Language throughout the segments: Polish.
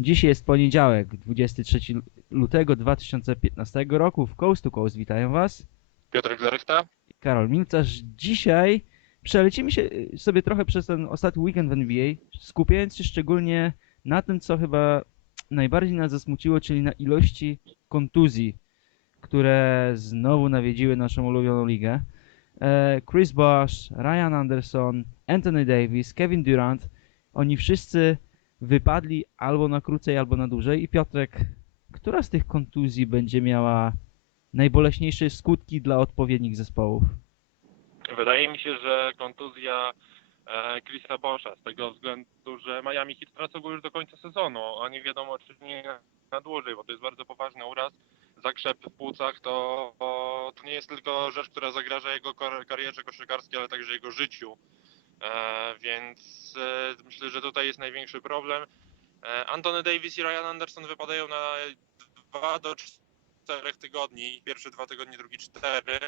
Dziś jest poniedziałek, 23 lutego 2015 roku w Coast to Coast. Witają Was. Piotrek Zarechta. Karol Milcarz. Dzisiaj przelecimy się y, sobie trochę przez ten ostatni weekend w NBA, skupiając się szczególnie na tym, co chyba najbardziej nas zasmuciło, czyli na ilości kontuzji, które znowu nawiedziły naszą ulubioną ligę. E, Chris Bosh, Ryan Anderson, Anthony Davis, Kevin Durant, oni wszyscy wypadli albo na krócej, albo na dłużej. I Piotrek, która z tych kontuzji będzie miała najboleśniejsze skutki dla odpowiednich zespołów? Wydaje mi się, że kontuzja e, Chrisa Boscha z tego względu, że Miami Heat tracą go już do końca sezonu, a nie wiadomo czy nie na dłużej, bo to jest bardzo poważny uraz. Zakrzep w płucach to, to, nie jest tylko rzecz, która zagraża jego kar- karierze koszykarskiej, ale także jego życiu. E, więc e, myślę, że tutaj jest największy problem. E, Anthony Davis i Ryan Anderson wypadają na 2 do 4 tygodni. Pierwsze dwa tygodnie, drugi cztery.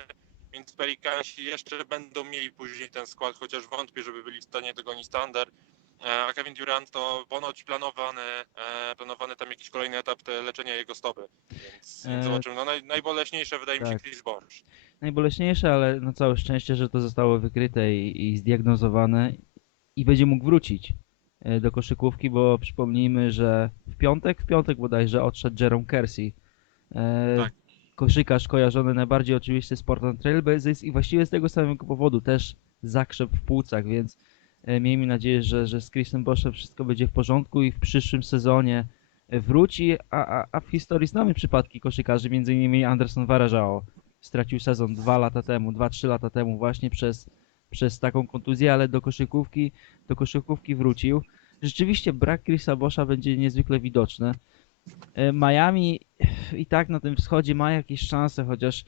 Więc Pelikansi jeszcze będą mieli później ten skład, chociaż wątpię, żeby byli w stanie dogonić standard. A Kevin Durant to ponoć planowany, planowany tam jakiś kolejny etap leczenia jego stopy. Więc, E, więc zobaczymy. No, naj, najboleśniejsze wydaje mi się tak. Chris Bosh. Najboleśniejsze, ale na całe szczęście, że to zostało wykryte i, i zdiagnozowane i będzie mógł wrócić e, do koszykówki, bo przypomnijmy, że w piątek, w piątek bodajże odszedł Jerome Kersey. E, Tak. Koszykarz kojarzony najbardziej oczywiście z Portland Trail Blazers i właściwie z tego samego powodu też zakrzep w płucach, więc e, miejmy nadzieję, że, że z Chrisem Boshem wszystko będzie w porządku i w przyszłym sezonie wróci, a, a, a w historii znamy przypadki koszykarzy, m.in. Anderson Varejao stracił sezon dwa lata temu, dwa, trzy lata temu właśnie przez, przez taką kontuzję, ale do koszykówki, do koszykówki wrócił. Rzeczywiście brak Chrisa Boscha będzie niezwykle widoczny. E, Miami i tak na tym wschodzie ma jakieś szanse, chociaż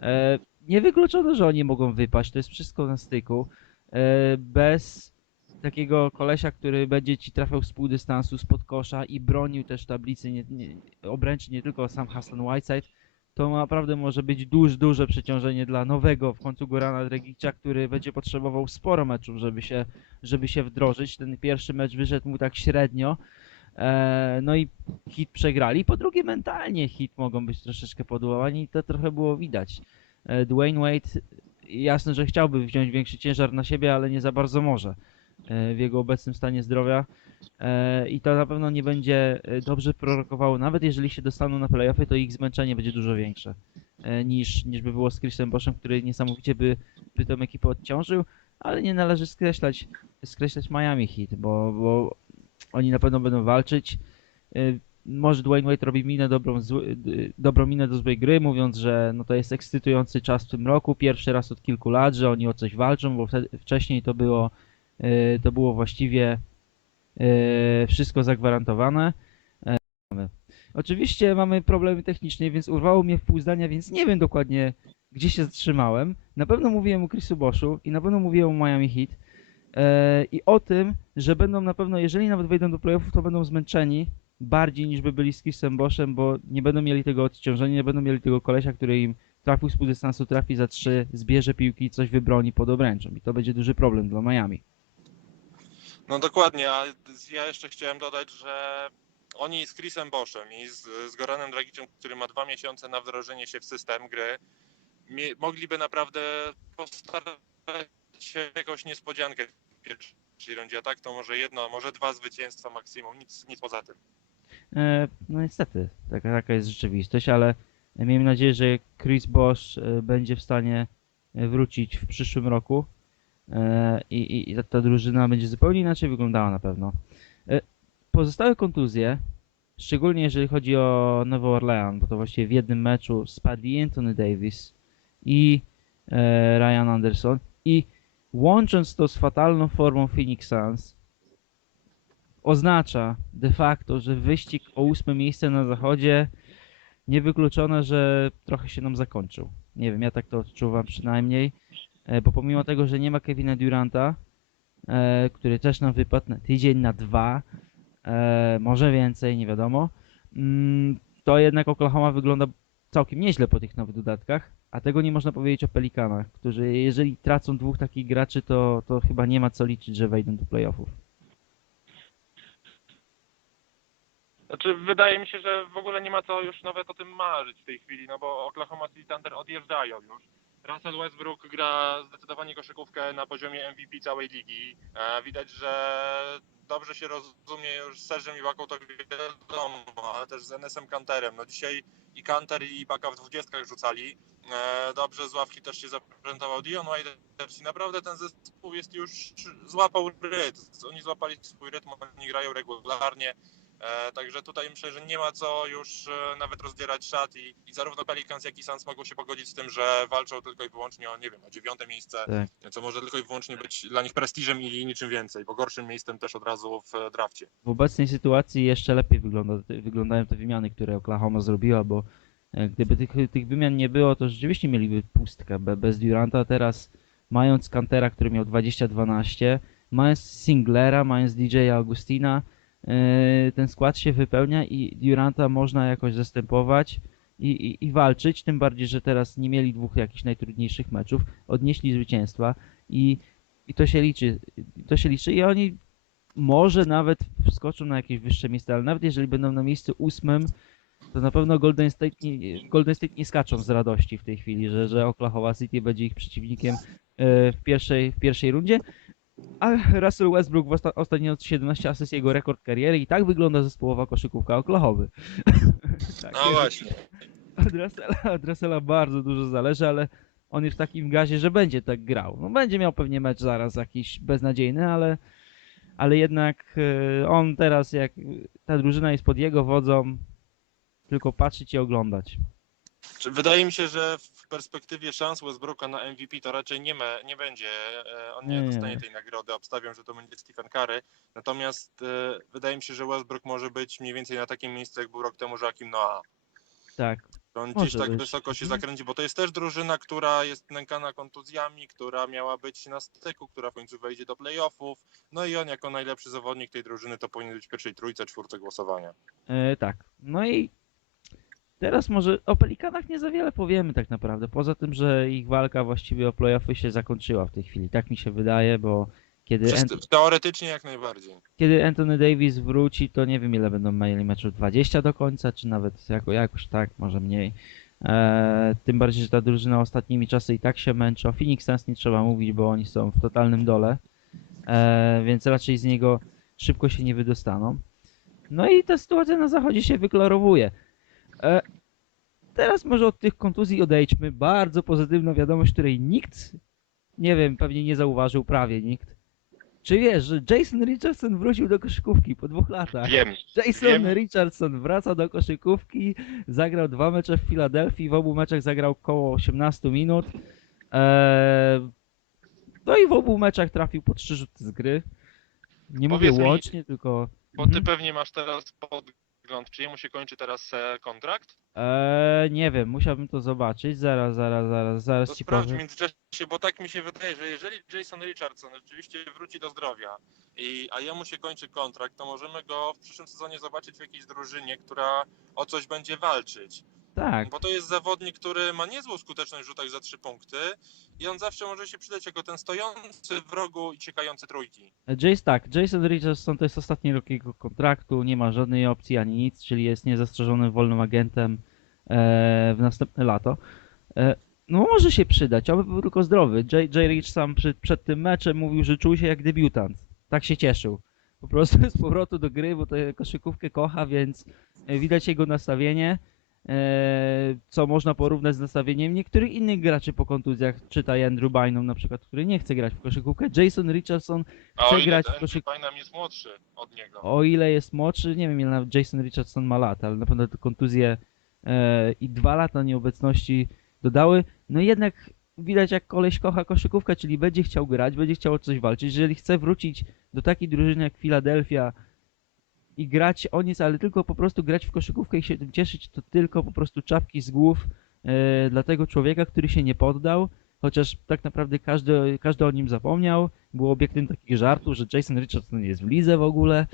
e, niewykluczone, że oni mogą wypaść. To jest wszystko na styku. E, bez takiego kolesia, który będzie ci trafiał z pół dystansu, spod kosza i bronił też tablicy nie, nie, obręczy nie tylko sam Hassan Whiteside, to naprawdę może być duże, duże przeciążenie dla nowego w końcu Gorana Dragicia, który będzie potrzebował sporo meczów, żeby się, żeby się wdrożyć. Ten pierwszy mecz wyszedł mu tak średnio. E, no i hit przegrali. Po drugie, mentalnie hit mogą być troszeczkę podłamani i to trochę było widać. E, Dwayne Wade, jasne, że chciałby wziąć większy ciężar na siebie, ale nie za bardzo może w jego obecnym stanie zdrowia. E, I to na pewno nie będzie e, dobrze prorokowało. Nawet jeżeli się dostaną na playoffy, to ich zmęczenie będzie dużo większe e, niż, niż by było z Chrisem Boshem, który niesamowicie by, by tą ekipę odciążył. Ale nie należy skreślać, skreślać Miami Heat, bo, bo oni na pewno będą walczyć. Może Dwayne Wade robi minę dobrą, zły, dobrą minę do złej gry, mówiąc, że no to jest ekscytujący czas w tym roku, pierwszy raz od kilku lat, że oni o coś walczą, bo wtedy, wcześniej to było, to było właściwie y, wszystko zagwarantowane. Mamy. Oczywiście mamy problemy techniczne, więc urwało mnie w pół zdania, więc nie wiem dokładnie, gdzie się zatrzymałem. Na pewno mówiłem o Chrisu Boschu i na pewno mówiłem o Miami Heat. I o tym, że będą na pewno, jeżeli nawet wejdą do playoffów, to będą zmęczeni bardziej niż by byli z Chrisem Boshem, bo nie będą mieli tego odciążenia, nie będą mieli tego kolesia, który im trafił z pół dystansu, trafi za trzy, zbierze piłki coś wybroni pod obręczą. I to będzie duży problem dla Miami. No dokładnie, a ja jeszcze chciałem dodać, że oni z Chrisem Boshem i z, z Goranem Dragiciem, który ma dwa miesiące na wdrożenie się w system gry, mie- mogliby naprawdę postarać się jakąś niespodziankę w pierwszej rundzie, a tak to może jedno, może dwa zwycięstwa maksimum, nic, nic poza tym. E, no niestety, taka, taka jest rzeczywistość, ale miejmy nadzieję, że Chris Bosh e, będzie w stanie e, wrócić w przyszłym roku i, i ta, drużyna będzie zupełnie inaczej wyglądała na pewno. E, Pozostałe kontuzje, szczególnie jeżeli chodzi o Nowy Orlean, bo to właściwie w jednym meczu spadli Anthony Davis i e, Ryan Anderson i łącząc to z fatalną formą Phoenix Suns, oznacza de facto, że wyścig o ósme miejsce na zachodzie niewykluczone, że trochę się nam zakończył. Nie wiem, ja tak to odczuwam przynajmniej, e, bo pomimo tego, że nie ma Kevina Duranta, e, który też nam wypadł na tydzień, na dwa, e, może więcej, nie wiadomo, mm, to jednak Oklahoma wygląda całkiem nieźle po tych nowych dodatkach, a tego nie można powiedzieć o Pelikanach, którzy jeżeli tracą dwóch takich graczy, to, to chyba nie ma co liczyć, że wejdą do playoffów. Znaczy, wydaje mi się, że w ogóle nie ma co już nawet o tym marzyć w tej chwili, no bo Oklahoma City Thunder odjeżdżają już. Russell Westbrook gra zdecydowanie koszykówkę na poziomie MVP całej ligi. E, widać, że dobrze się rozumie już z Sergiem Iwaką, to wiadomo, ale też z Enesem Kanterem. No dzisiaj i Kanter i Ibaka w dwudziestkach rzucali. E, dobrze z ławki też się zaprezentował Dion Waiters i naprawdę ten zespół jest już złapał rytm. Oni złapali swój rytm, oni grają regularnie. E, także tutaj myślę, że nie ma co już e, nawet rozdzierać szat i, i zarówno Pelicans, jak i Suns mogą się pogodzić z tym, że walczą tylko i wyłącznie o, nie wiem, o dziewiąte miejsce, Tak. co może tylko i wyłącznie być dla nich prestiżem i niczym więcej, bo gorszym miejscem też od razu w e, drafcie. W obecnej sytuacji jeszcze lepiej wygląda, wyglądają te wymiany, które Oklahoma zrobiła, bo gdyby tych, tych wymian nie było, to rzeczywiście mieliby pustkę be, bez Duranta. Teraz mając Kantera, który miał 20-12, mając Singlera, mając DJ Augustina, ten skład się wypełnia i Duranta można jakoś zastępować i, i, i walczyć, tym bardziej, że teraz nie mieli dwóch jakichś najtrudniejszych meczów, odnieśli zwycięstwa i, i to się liczy. To się liczy i oni może nawet wskoczą na jakieś wyższe miejsce, ale nawet jeżeli będą na miejscu ósmym, to na pewno Golden State nie, Golden State nie skaczą z radości w tej chwili, że, że Oklahoma City będzie ich przeciwnikiem e, w pierwszej, w pierwszej rundzie. A Russell Westbrook w osta- ostatnio 17 asyst jego rekord kariery i tak wygląda zespołowa koszykówka Oklahomy. tak, No właśnie. od Russella, od Russella bardzo dużo zależy, ale on jest w takim gazie, że będzie tak grał. No będzie miał pewnie mecz zaraz jakiś beznadziejny, ale, ale jednak e, on teraz, jak ta drużyna jest pod jego wodzą, tylko patrzeć i oglądać. Wydaje mi się, że perspektywie szans Westbrooka na MVP to raczej nie, me, nie będzie. e, On nie, Nie. dostanie tej nagrody. Obstawiam, że to będzie Stephen Curry. Natomiast e, wydaje mi się, że Westbrook może być mniej więcej na takim miejscu, jak był rok temu Joakim Noah. Tak, On gdzieś tak być. wysoko się zakręci, bo to jest też drużyna, która jest nękana kontuzjami, która miała być na styku, która w końcu wejdzie do playoffów. No i on jako najlepszy zawodnik tej drużyny to powinien być w pierwszej trójce, czwórce głosowania. e, tak. No i teraz może o Pelikanach nie za wiele powiemy tak naprawdę, poza tym, że ich walka właściwie o playoffy się zakończyła w tej chwili. Tak mi się wydaje, bo kiedy... Przez, Ant- teoretycznie jak najbardziej. kiedy Anthony Davis wróci, to nie wiem ile będą mieli meczów 20 do końca, czy nawet jako, jakoś tak, może mniej. Eee, tym bardziej, że ta drużyna ostatnimi czasy i tak się męczy. O Phoenix Suns nie trzeba mówić, bo oni są w totalnym dole, eee, więc raczej z niego szybko się nie wydostaną. No i ta sytuacja na zachodzie się wyklarowuje. Eee, teraz może od tych kontuzji odejdźmy. Bardzo pozytywna wiadomość, której nikt, nie wiem, pewnie nie zauważył, prawie nikt. Czy wiesz, że Jason Richardson wrócił do koszykówki po dwóch latach? Wiem. Jason wiem. Richardson wraca do koszykówki, zagrał dwa mecze w Filadelfii, w obu meczach zagrał około 18 minut. Eee, no i w obu meczach trafił po trzy rzuty z gry. Nie mówię Powiedz mi, łącznie, tylko... Bo ty Mhm. pewnie masz teraz podgląd, czy jemu się kończy teraz e, kontrakt? Eee, nie wiem, musiałbym to zobaczyć. Zaraz, zaraz, zaraz, zaraz To ci sprawdź w powiem. międzyczasie, bo tak mi się wydaje, że jeżeli Jason Richardson rzeczywiście wróci do zdrowia, i, a jemu się kończy kontrakt, to możemy go w przyszłym sezonie zobaczyć w jakiejś drużynie, która o coś będzie walczyć. Tak, Bo to jest zawodnik, który ma niezłą skuteczność w rzutach za trzy punkty i on zawsze może się przydać jako ten stojący w rogu i ciekający trójki. Jace, tak, Jason Richardson to jest ostatni rok jego kontraktu, nie ma żadnej opcji ani nic, czyli jest niezastrzeżonym wolnym agentem e, w następne lato. E, no może się przydać, oby był tylko zdrowy. Jay, Jay Rich sam przed, przed tym meczem mówił, że czuł się jak debiutant. Tak się cieszył. Po prostu z powrotu do gry, bo tę koszykówkę kocha, więc e, widać jego nastawienie, co można porównać z nastawieniem niektórych innych graczy po kontuzjach, czytaj Andrew Bynum na przykład, który nie chce grać w koszykówkę. Jason Richardson Chce ile grać w ten koszyk- Bynum jest młodszy od niego. o ile jest młodszy, nie wiem ile Jason Richardson ma lat, ale na pewno te kontuzje e, i dwa lata nieobecności dodały. No jednak widać jak koleś kocha koszykówkę, czyli będzie chciał grać, będzie chciał o coś walczyć. Jeżeli chce wrócić do takiej drużyny jak Philadelphia i grać o nic, ale tylko po prostu grać w koszykówkę i się tym cieszyć, to tylko po prostu czapki z głów e, dla tego człowieka, który się nie poddał, chociaż tak naprawdę każdy, każdy o nim zapomniał. Było obiektem takich żartów, że Jason Richardson jest w lidze w ogóle,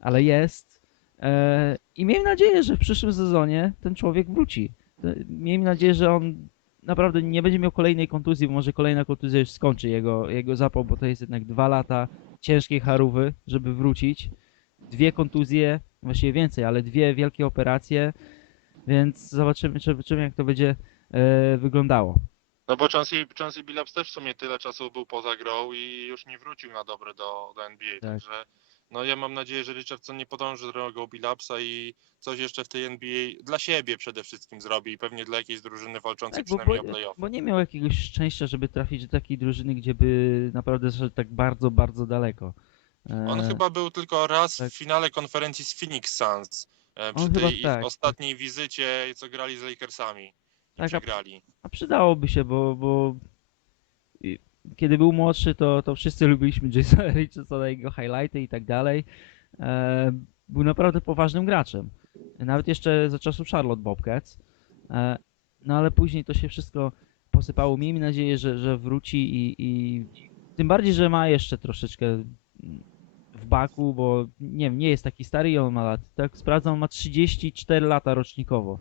ale jest. E, I miejmy nadzieję, że w przyszłym sezonie ten człowiek wróci. E, Miejmy nadzieję, że on naprawdę nie będzie miał kolejnej kontuzji, bo może kolejna kontuzja już skończy jego, jego zapał, bo to jest jednak dwa lata ciężkiej charówy, żeby wrócić. Dwie kontuzje właściwie więcej, ale dwie wielkie operacje, więc zobaczymy, zobaczymy jak to będzie e, wyglądało. No bo Chancey Billups też w sumie tyle czasu był poza grą i już nie wrócił na dobre do, do NBA, Tak. także no ja mam nadzieję, że Richardson nie podąży drogą Billupsa i coś jeszcze w tej NBA dla siebie przede wszystkim zrobi i pewnie dla jakiejś drużyny walczącej Tak, bo, przynajmniej bo, o playoff. bo nie miał jakiegoś szczęścia, żeby trafić do takiej drużyny, gdzie by naprawdę zaszedł tak bardzo, bardzo daleko. E, On chyba był tylko raz tak. w finale konferencji z Phoenix Suns e, przy On tej tak. ostatniej wizycie, co grali z Lakersami. Tak, a- przegrali. A przydałoby się, bo, bo kiedy był młodszy, to, to wszyscy lubiliśmy Jasona Richardsona, jego highlighty i tak dalej. E, był naprawdę poważnym graczem. Nawet jeszcze za czasów Charlotte Bobcats. E, no ale później to się wszystko posypało. Miejmy nadzieję, że, że wróci i, i tym bardziej, że ma jeszcze troszeczkę w baku, bo nie wiem, nie jest taki stary i on ma lat. Tak sprawdzam, on ma 34 lata rocznikowo.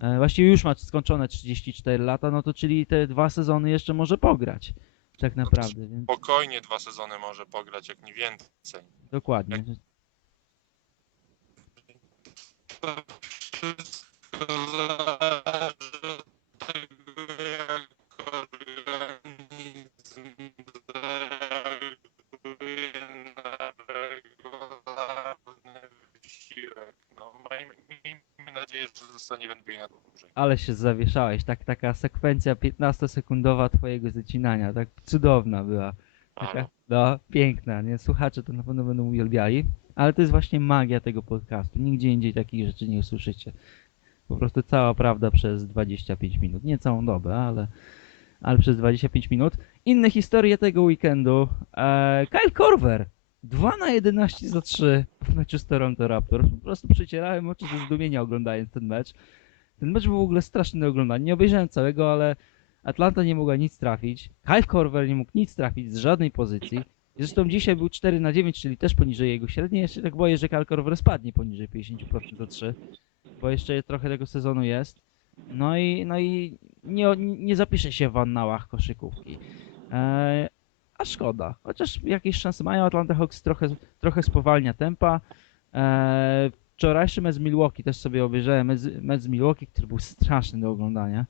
E, Właściwie już ma skończone 34 lata, no to czyli te dwa sezony jeszcze może pograć. Tak naprawdę, więc Spokojnie dwa sezony może pograć, jak nie więcej. dokładnie. To wszystko zostanie dłużej. Ale się zawieszałeś, tak, taka sekwencja 15-sekundowa twojego zacinania, tak cudowna była. Taka, no, piękna, nie? Słuchacze to na pewno będą uwielbiali, ale to jest właśnie magia tego podcastu. Nigdzie indziej takich rzeczy nie usłyszycie. Po prostu cała prawda przez 25 minut. Nie całą dobę, ale, ale przez 25 minut. Inne historie tego weekendu. E, Kyle Korver. 2 na 11 za 3 w meczu z Toronto Raptors. Po prostu przecierałem oczy ze zdumienia oglądając ten mecz. Ten mecz był w ogóle straszny do oglądania. Nie obejrzałem całego, ale Atlanta nie mogła nic trafić. Kyle Korver nie mógł nic trafić z żadnej pozycji. Zresztą dzisiaj był 4 na 9, czyli też poniżej jego średniej. Jeszcze tak boję, że Kyle Korver spadnie poniżej 50% do 3, bo jeszcze trochę tego sezonu jest. No i, no i nie, nie zapisze się w annałach koszykówki. Eee, a szkoda, chociaż jakieś szanse mają. Atlanta Hawks trochę, trochę spowalnia tempa. Eee, wczorajszy mecz Milwaukee też sobie obejrzałem. Mecz, mecz Milwaukee, który był straszny do oglądania.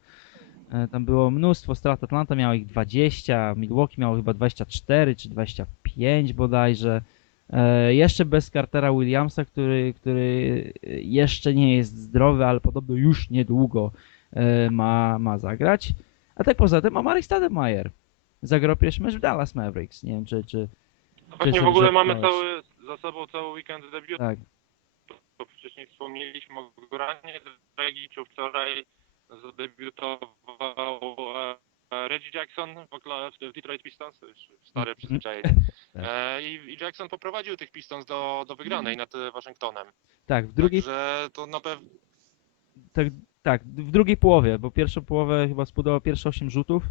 E, Tam było mnóstwo strat. Atlanta miała ich 20, Milwaukee miało chyba 24 czy 25 bodajże. E, jeszcze bez Cartera Williamsa, który, który jeszcze nie jest zdrowy, ale podobno już niedługo e, ma, ma zagrać. A tak poza tym Amari Stademeyer zagrał pierwszy mecz w Dallas Mavericks. Nie wiem, czy... czy No Właśnie w się ogóle mamy cały, za sobą cały weekend debiutów. tak, bo wcześniej wspomnieliśmy o Goranie Dragiczu. Wczoraj zadebiutował e, Reggie Jackson w, w Detroit Pistons, stare przyzwyczajenie. E, I, Jackson poprowadził tych Pistons do, do wygranej nad e, Waszyngtonem. tak, w drugiej Także to na pewno tak, tak, w drugiej połowie, bo pierwszą połowę chyba zbudował pierwsze 8 rzutów.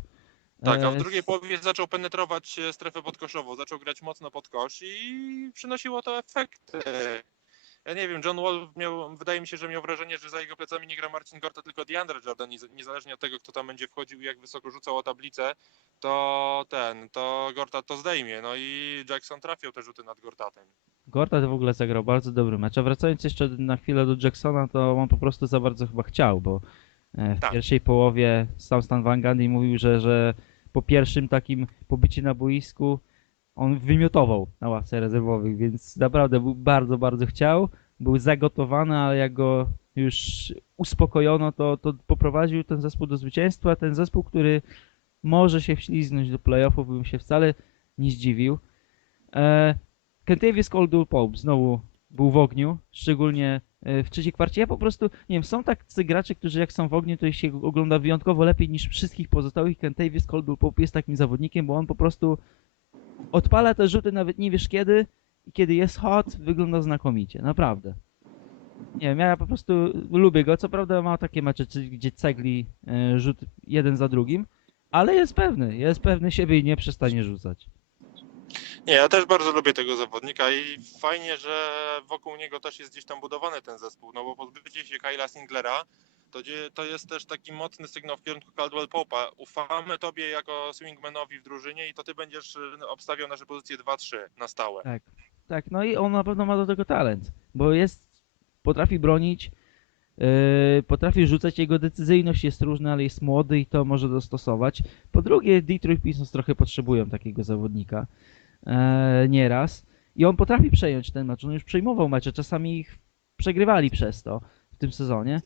Tak, a E, w drugiej połowie zaczął penetrować e, strefę podkoszową, zaczął grać mocno pod kosz i przynosiło to efekty. Ja nie wiem, John Wall miał, wydaje mi się, że miał wrażenie, że za jego plecami nie gra Marcin Gorta, tylko DeAndre Jordan, niez- niezależnie od tego, kto tam będzie wchodził i jak wysoko rzucał o tablicę, to ten, to Gortat to zdejmie, no i Jackson trafił te rzuty nad Gortatem. Gortat w ogóle zagrał bardzo dobry mecz. A wracając jeszcze na chwilę do Jacksona, to on po prostu za bardzo chyba chciał, bo e, w Tak. pierwszej połowie sam Stan Van Gundy mówił, że, że po pierwszym takim pobycie na boisku on wymiotował na ławce rezerwowych, więc naprawdę był bardzo, bardzo chciał. Był zagotowany, ale jak go już uspokojono, to, to poprowadził ten zespół do zwycięstwa. Ten zespół, który może się wślizgnąć do playoffów, bym się wcale nie zdziwił. E, Kentavious Caldwell-Pope znowu był w ogniu, szczególnie w trzeciej kwarcie. Ja po prostu, nie wiem, są tacy gracze, którzy jak są w ogniu, to ich się ogląda wyjątkowo lepiej niż wszystkich pozostałych. Kentavious Caldwell-Pope jest takim zawodnikiem, bo on po prostu odpala te rzuty nawet nie wiesz kiedy i kiedy jest hot, wygląda znakomicie, naprawdę. Nie wiem, ja po prostu lubię go. Co prawda ma takie mecze, gdzie cegli e, rzut jeden za drugim, ale jest pewny, jest pewny siebie i nie przestanie rzucać. Nie, ja też bardzo lubię tego zawodnika i fajnie, że wokół niego też jest gdzieś tam budowany ten zespół, no bo pozbycie się Kyla Singlera to, to jest też taki mocny sygnał w kierunku Caldwell Pope'a. Ufamy tobie jako swingmanowi w drużynie i to ty będziesz y, obstawiał nasze pozycje 2-3 na stałe. Tak, tak, no i on na pewno ma do tego talent, bo jest potrafi bronić, yy, potrafi rzucać, jego decyzyjność jest różna, ale jest młody i to może dostosować. Po drugie, Detroit Pistons trochę potrzebują takiego zawodnika e, nieraz. I on potrafi przejąć ten mecz, on już przejmował mecze, czasami ich przegrywali przez to w tym sezonie,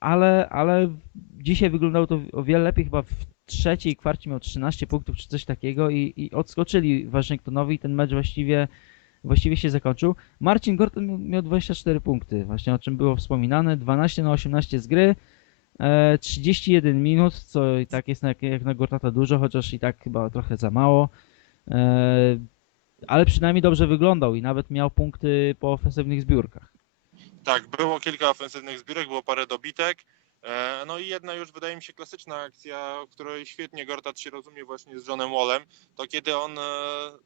ale, ale dzisiaj wyglądało to o wiele lepiej, chyba w trzeciej kwarcie miał 13 punktów czy coś takiego i, i odskoczyli Waszyngtonowi. I ten mecz właściwie, właściwie się zakończył. Marcin Gorton miał, miał 24 punkty, właśnie o czym było wspominane, 12 na 18 z gry, e, 31 minut, co i tak jest jak na Gortata dużo, chociaż i tak chyba trochę za mało. E, ale przynajmniej dobrze wyglądał i nawet miał punkty po ofensywnych zbiórkach. Tak, było kilka ofensywnych zbiórek, było parę dobitek. E, No i jedna już wydaje mi się klasyczna akcja, w której świetnie Gortat się rozumie właśnie z Johnem Wallem, to kiedy on e,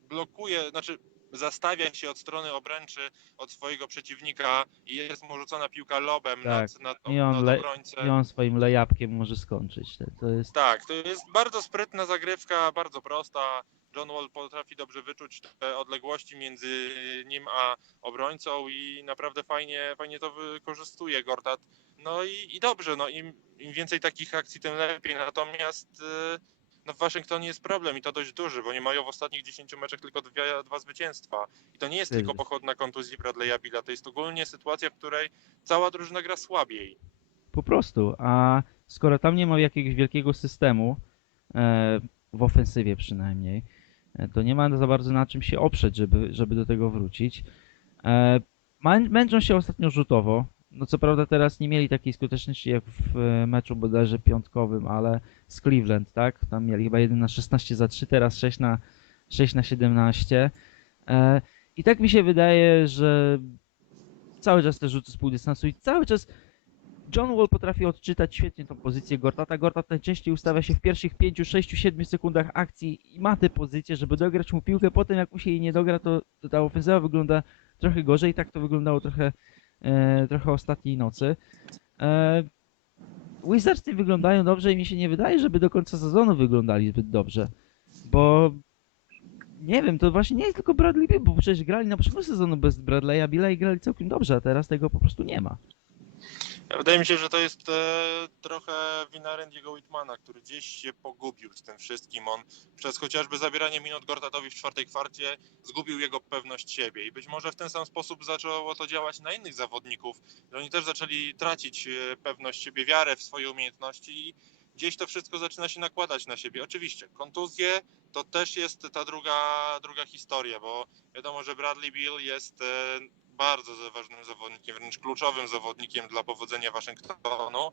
blokuje, znaczy zastawia się od strony obręczy od swojego przeciwnika i jest mu rzucona piłka lobem Tak. nad, nad, I on nad obrońcę. I on swoim lejapkiem może skończyć. To jest Tak, to jest bardzo sprytna zagrywka, bardzo prosta. John Wall potrafi dobrze wyczuć te odległości między nim a obrońcą i naprawdę fajnie, fajnie to wykorzystuje Gortat. No i, i dobrze, no im, im więcej takich akcji, tym lepiej. Natomiast y, no w Waszyngtonie jest problem i to dość duży, bo nie mają w ostatnich 10 meczach tylko dwie, dwa zwycięstwa. I to nie jest tylko się. pochod na kontuzji Bradley'a Billa, to jest ogólnie sytuacja, w której cała drużyna gra słabiej. po prostu. A skoro tam nie ma jakiegoś wielkiego systemu, e, w ofensywie przynajmniej, to nie ma za bardzo na czym się oprzeć, żeby, żeby do tego wrócić. E, mę- męczą się ostatnio rzutowo. No co prawda teraz nie mieli takiej skuteczności jak w e, meczu bodajże piątkowym, ale z Cleveland, tak? Tam mieli chyba 1 na 16 za 3, teraz 6 na, 6 na 17. E, I tak mi się wydaje, że cały czas te rzuty z półdystansu i cały czas John Wall potrafi odczytać świetnie tą pozycję Gortata. Gortat najczęściej ustawia się w pierwszych 5, 6, 7 sekundach akcji i ma tę pozycję, żeby dograć mu piłkę. Potem jak mu się jej nie dogra, to, to ta ofensywa wygląda trochę gorzej. Tak to wyglądało trochę, e, trochę ostatniej nocy. E, Wizards nie wyglądają dobrze i mi się nie wydaje, żeby do końca sezonu wyglądali zbyt dobrze. Bo nie wiem, to właśnie nie jest tylko Bradley Beal, bo przecież grali na początku sezonu bez Bradley'a Billa i grali całkiem dobrze, a teraz tego po prostu nie ma. Wydaje mi się, że to jest e, trochę wina Randy'ego Whitmana, który gdzieś się pogubił z tym wszystkim. On przez chociażby zabieranie minut Gortatowi w czwartej kwarcie zgubił jego pewność siebie i być może w ten sam sposób zaczęło to działać na innych zawodników, że oni też zaczęli tracić e, pewność siebie, wiarę w swoje umiejętności i gdzieś to wszystko zaczyna się nakładać na siebie. Oczywiście, kontuzje to też jest ta druga, druga historia, bo wiadomo, że Bradley Bill jest e, bardzo ważnym zawodnikiem, wręcz kluczowym zawodnikiem dla powodzenia Waszyngtonu.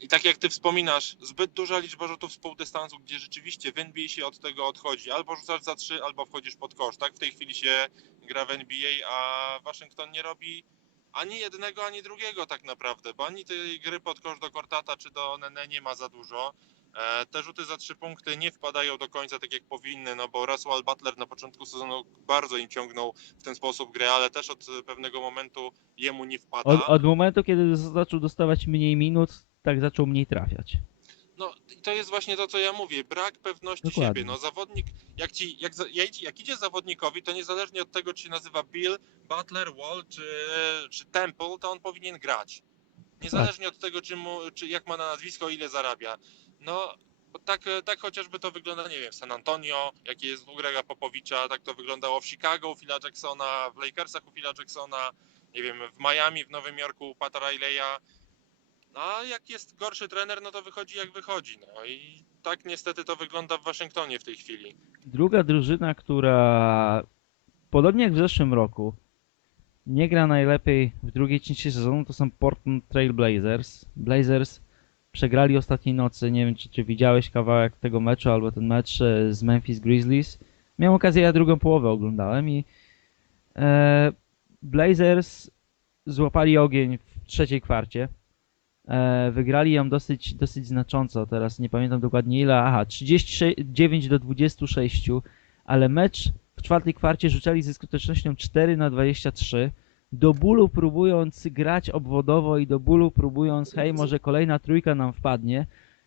I tak jak ty wspominasz, zbyt duża liczba rzutów z półdystansu, gdzie rzeczywiście w NBA się od tego odchodzi. Albo rzucasz za trzy, albo wchodzisz pod kosz. Tak w tej chwili się gra w NBA, a Waszyngton nie robi ani jednego, ani drugiego tak naprawdę, bo ani tej gry pod kosz do Kortata czy do Nene nie ma za dużo. E, Te rzuty za trzy punkty nie wpadają do końca tak jak powinny, no bo Russell Butler na początku sezonu bardzo im ciągnął w ten sposób grę, ale też od pewnego momentu jemu nie wpada. Od, od momentu, kiedy zaczął dostawać mniej minut, tak zaczął mniej trafiać. No i to jest właśnie to, co ja mówię, brak pewności Dokładnie. siebie. No zawodnik, jak, ci, jak, jak, idzie zawodnikowi, to niezależnie od tego, czy się nazywa Bill, Butler, Wall czy, czy Temple, to on powinien grać. Niezależnie od tego, czy, mu, czy jak ma na nazwisko, ile zarabia. No tak, tak chociażby to wygląda, nie wiem, w San Antonio, jak jest u Grega Popowicza, tak to wyglądało w Chicago u Phila Jacksona, w Lakersach u Phila Jacksona, nie wiem, w Miami, w Nowym Jorku u Pata Rileya. No, a jak jest gorszy trener, no to wychodzi jak wychodzi. No i tak niestety to wygląda w Waszyngtonie w tej chwili. Druga drużyna, która podobnie jak w zeszłym roku nie gra najlepiej w drugiej części sezonu, to są Portland Trail Blazers. Blazers przegrali ostatniej nocy, nie wiem czy, czy widziałeś kawałek tego meczu albo ten mecz e, z Memphis Grizzlies. Miałem okazję, ja drugą połowę oglądałem i e, Blazers złapali ogień w trzeciej kwarcie. E, wygrali ją dosyć, dosyć znacząco, teraz nie pamiętam dokładnie ile, aha, 39 do 26, ale mecz w czwartej kwarcie rzucali ze skutecznością 4 na 23, do bólu próbując grać obwodowo i do bólu próbując, hej, może kolejna trójka nam wpadnie.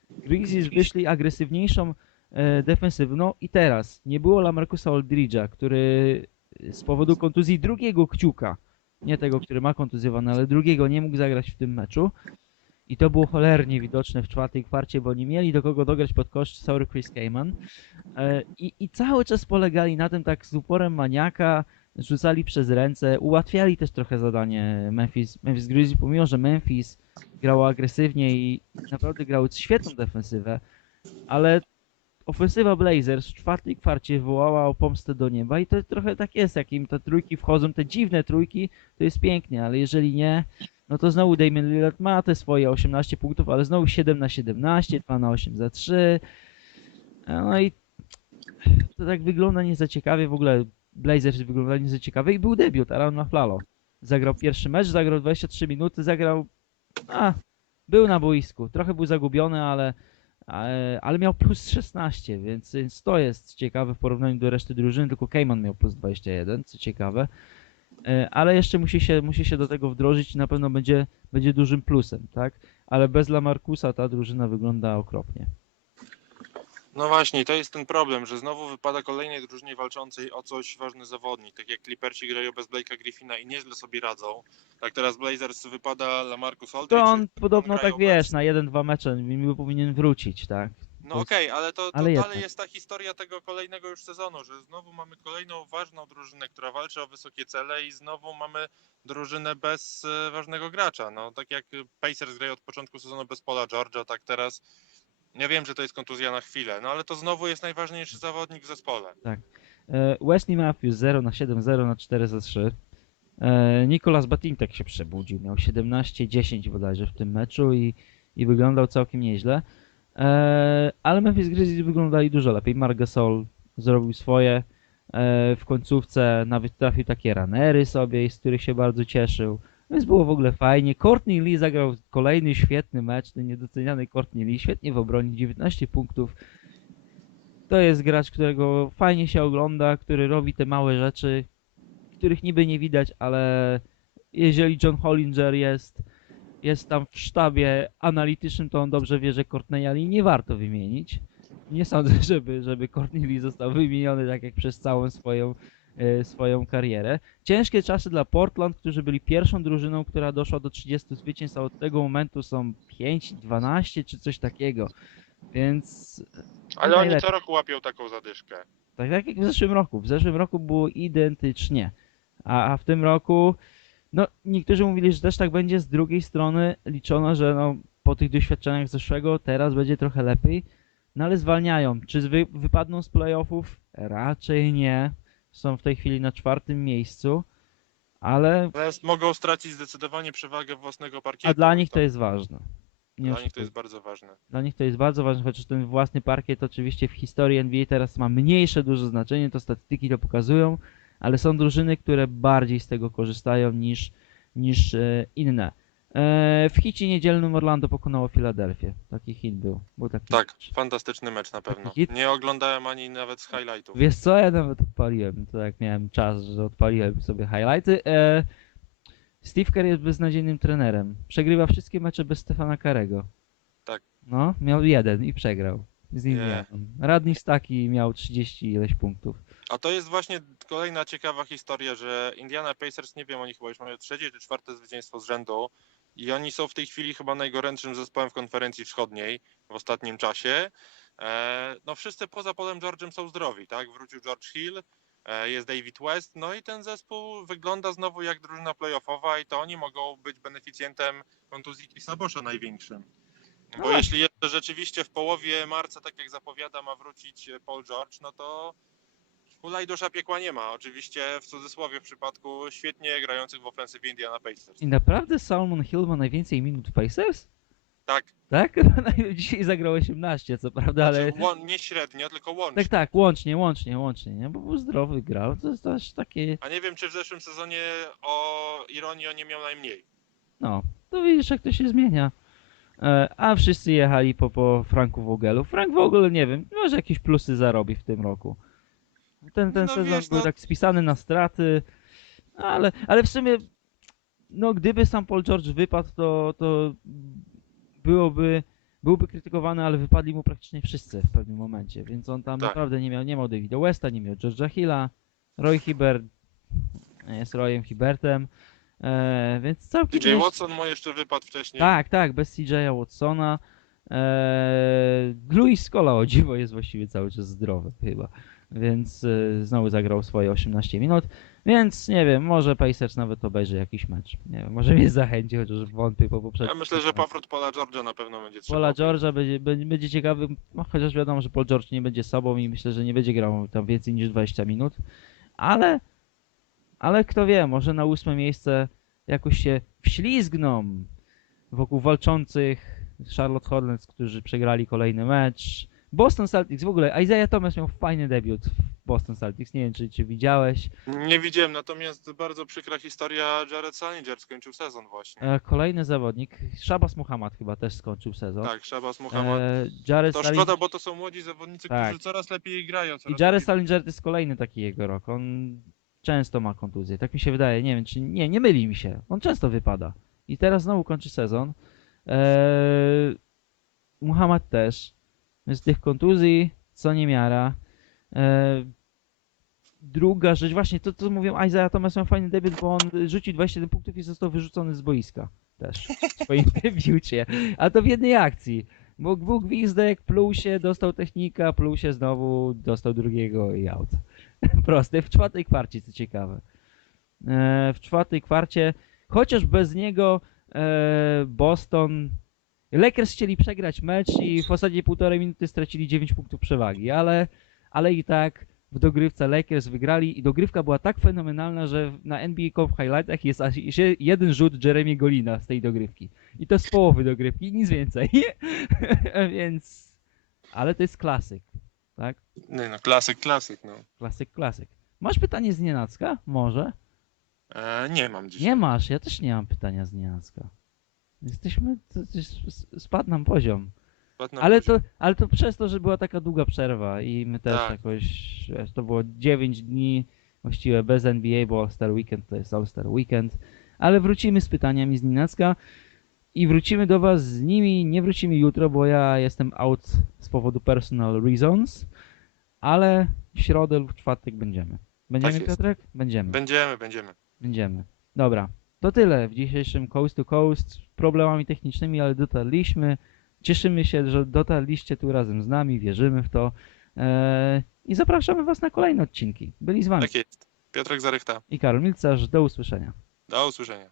Grizzlies wyszli agresywniejszą e, defensywną i teraz nie było Lamarcusa Aldridge'a, który z powodu kontuzji drugiego kciuka nie tego, który ma kontuzjowany, ale drugiego nie mógł zagrać w tym meczu. I to było cholernie widoczne w czwartej kwarcie, bo nie mieli do kogo dograć pod kosz Saury Chris Kaman. E, I, I cały czas polegali na tym tak z uporem maniaka, rzucali przez ręce, ułatwiali też trochę zadanie Memphis, Memphis Grizzlies, pomimo że Memphis grało agresywnie i naprawdę grały świetną defensywę, ale ofensywa Blazers w czwartej kwarcie wołała o pomstę do nieba i to trochę tak jest, jak im te trójki wchodzą, te dziwne trójki, to jest pięknie, ale jeżeli nie, no to znowu Damian Lillard ma te swoje 18 punktów, ale znowu 7 na 17, 2 na 8 za 3. No i to tak wygląda nie za ciekawie, w ogóle Blazers wyglądali nie za ciekawie i był debiut Aaron Maflalo. Zagrał pierwszy mecz, zagrał 23 minuty, zagrał, a, był na boisku, trochę był zagubiony, ale, ale, ale miał plus 16, więc, więc to jest ciekawe w porównaniu do reszty drużyny, tylko Cayman miał plus 21, co ciekawe. E, ale jeszcze musi się, musi się do tego wdrożyć i na pewno będzie, będzie dużym plusem, tak? Ale bez Lamarcusa ta drużyna wygląda okropnie. No właśnie, to jest ten problem, że znowu wypada kolejnej drużynie walczącej o coś ważny zawodnik. Tak jak Clippersi grają bez Blake'a Griffina i nieźle sobie radzą. Tak teraz Blazers wypada Lamarcus Aldridge. To on podobno tak wiesz, bez- na jeden, dwa mecze mi powinien wrócić, tak? No okej, ale to, to ale dalej jest ta historia tego kolejnego już sezonu, że znowu mamy kolejną ważną drużynę, która walczy o wysokie cele i znowu mamy drużynę bez e, ważnego gracza. No tak jak Pacers grają od początku sezonu bez Paula George'a, tak teraz ja wiem, że to jest kontuzja na chwilę, no ale to znowu jest najważniejszy zawodnik w zespole. E, Wesley Matthews 0 na 7, 0 na 4 za 3. E, Nicolas Batintek się przebudził, miał 17-10 bodajże w tym meczu i, i wyglądał całkiem nieźle. E, ale Memphis Grizzlies wyglądali dużo lepiej. Marc Gasol zrobił swoje. W końcówce nawet trafił takie ranery sobie, z których się bardzo cieszył. Więc było w ogóle fajnie. Courtney Lee zagrał kolejny świetny mecz, ten niedoceniany Courtney Lee, świetnie w obronie, 19 punktów. To jest gracz, którego fajnie się ogląda, który robi te małe rzeczy, których niby nie widać, ale jeżeli John Hollinger jest, jest tam w sztabie analitycznym, to on dobrze wie, że Courtneya Lee nie warto wymienić. Nie sądzę, żeby, żeby Courtney Lee został wymieniony tak jak przez całą swoją, swoją karierę. Ciężkie czasy dla Portland, którzy byli pierwszą drużyną, która doszła do 30 zwycięstw, a od tego momentu są 5, 12 czy coś takiego. Więc Ale oni co roku łapią taką zadyszkę. tak, tak jak w zeszłym roku. W zeszłym roku było identycznie. A, a w tym roku, no niektórzy mówili, że też tak będzie. Z drugiej strony liczono, że no, po tych doświadczeniach zeszłego teraz będzie trochę lepiej. No ale zwalniają. Czy wy, wypadną z playoffów? Raczej nie. Są w tej chwili na czwartym miejscu. Ale Ale mogą stracić zdecydowanie przewagę własnego parkietu. a dla nich to jest ważne. Nie Dla nich to jest bardzo ważne. Dla nich to jest bardzo ważne, chociaż ten własny parkiet oczywiście w historii NBA teraz ma mniejsze duże znaczenie, to statystyki to pokazują, ale są drużyny, które bardziej z tego korzystają niż, niż e, inne. E, w hicie niedzielnym Orlando pokonało Filadelfię. Taki hit był. był taki Tak, mecz. fantastyczny mecz na pewno. hit? Nie oglądałem ani nawet z highlightów. Wiesz co, ja nawet odpaliłem, to jak miałem czas, że odpaliłem sobie highlighty. E, Steve Kerr jest beznadziejnym trenerem. Przegrywa wszystkie mecze bez Stefana Karego. Tak. No, miał jeden i przegrał. Z Nie. Indianą. Radni Staki miał 30 ileś punktów. A to jest właśnie kolejna ciekawa historia, że Indiana Pacers, nie wiem, oni chyba już mają trzecie czy czwarte zwycięstwo z rzędu i oni są w tej chwili chyba najgorętszym zespołem w konferencji wschodniej w ostatnim czasie. E, no wszyscy poza Polem George'em są zdrowi, tak? Wrócił George Hill, e, jest David West, no i ten zespół wygląda znowu jak drużyna playoffowa i to oni mogą być beneficjentem kontuzji Chrisa Boscha największym. Bo Tak. jeśli jeszcze rzeczywiście w połowie marca, tak jak zapowiada, ma wrócić Paul George, no to Hulaj dusza piekła nie ma. Oczywiście w cudzysłowie w przypadku świetnie grających w ofensywie Indiana Pacers. I naprawdę Salmon Hill ma najwięcej minut w Pacers? Tak, Tak? Dzisiaj zagrał 18, co prawda, ale... znaczy, nie średnio, tylko łącznie. Tak, tak, łącznie, łącznie, łącznie, nie? Bo był zdrowy, grał, to jest też takie... A nie wiem, czy w zeszłym sezonie o ironii on nie miał najmniej. No, to widzisz, jak to się zmienia. E, a wszyscy jechali po, po Franku Vogelu. Frank Vogel, nie wiem, może jakieś plusy zarobi w tym roku. Ten, ten No sezon wiesz, był no- tak spisany na straty, ale, ale w sumie, no gdyby sam Paul George wypadł, to, to byłoby, byłby krytykowany, ale wypadli mu praktycznie wszyscy w pewnym momencie, więc on tam Tak. naprawdę nie miał, nie miał Davida Westa, nie miał George'a Hilla, Roy Hibbert jest Royem Hibbertem, E, więc całkiem DJ Watson mu jeszcze wypadł wcześniej. Tak, tak, bez CJ'a Watsona. Eee, Luis Scola o dziwo jest właściwie cały czas zdrowy chyba, więc e, znowu zagrał swoje 18 minut, więc nie wiem, może Pacers nawet obejrzy jakiś mecz, nie wiem, może mnie zachęci, chociaż wątpię po poprzednim. Ja myślę, że powrót Paula George'a na pewno będzie trzeba. Paula George'a będzie, będzie, będzie ciekawy, no, chociaż wiadomo, że Paul George nie będzie sobą i myślę, że nie będzie grał tam więcej niż 20 minut, ale, ale kto wie, może na ósme miejsce jakoś się wślizgną wokół walczących Charlotte Hornets, którzy przegrali kolejny mecz. Boston Celtics, w ogóle Isaiah Thomas miał fajny debiut w Boston Celtics, nie wiem czy, czy widziałeś. Nie widziałem, natomiast bardzo przykra historia Jared Salinger skończył sezon właśnie. E, kolejny zawodnik, Shabazz Muhammad chyba też skończył sezon. Tak, Shabazz Muhammad. E, Jared To Salinger- szkoda, bo to są młodzi zawodnicy, Tak. którzy coraz lepiej grają. I Coraz Jared lepiej... Salinger to jest kolejny taki jego rok. On często ma kontuzję. Tak mi się wydaje. Nie wiem, czy. Nie, nie myli mi się. On często wypada. I teraz znowu kończy sezon. Eee, Muhammad też. Więc tych kontuzji co niemiara. Eee, druga rzecz, właśnie to, co mówią Isaiah Thomas miał fajny debiut, bo on rzucił 27 punktów i został wyrzucony z boiska. Też w swoim debiucie. A to w jednej akcji. Bo był gwizdek, pluł się, dostał technika, pluł się znowu, dostał drugiego i out. Proste. W czwartej kwarcie, co ciekawe. E, w czwartej kwarcie, chociaż bez niego e, Boston... Lakers chcieli przegrać mecz i w ostatniej półtorej minuty stracili 9 punktów przewagi, ale, ale i tak w dogrywce Lakers wygrali i dogrywka była tak fenomenalna, że na NBA Cup Highlightach jest aż jeden rzut Jeremy Golina z tej dogrywki. I to z połowy dogrywki, nic więcej. Więc... Ale to jest klasyk, tak? Nie no, klasyk, klasyk, no. Klasyk, klasyk. Masz pytanie z nienacka? Może? E, nie mam dzisiaj. Nie masz, ja też nie mam pytania z nienacka. Jesteśmy, to, to spadł nam poziom. Spadł na Ale poziom. to, ale to przez to, że była taka długa przerwa i my też Tak. jakoś, wiesz, to było 9 dni właściwie bez NBA, bo All-Star Weekend to jest All-Star Weekend. Ale wrócimy z pytaniami z Ninacka i wrócimy do was z nimi. Nie wrócimy jutro, bo ja jestem out z powodu personal reasons, ale w środę lub w czwartek będziemy. Będziemy, Tak. Piotrek? Będziemy. Będziemy, będziemy. Będziemy. Dobra, to tyle w dzisiejszym Coast to Coast. Z problemami technicznymi, ale dotarliśmy. Cieszymy się, że dotarliście tu razem z nami, wierzymy w to. Eee, I zapraszamy Was na kolejne odcinki. Byli z Wami Tak jest. Piotrek Zarychta. i Karol Milcarz. Do usłyszenia. Do usłyszenia.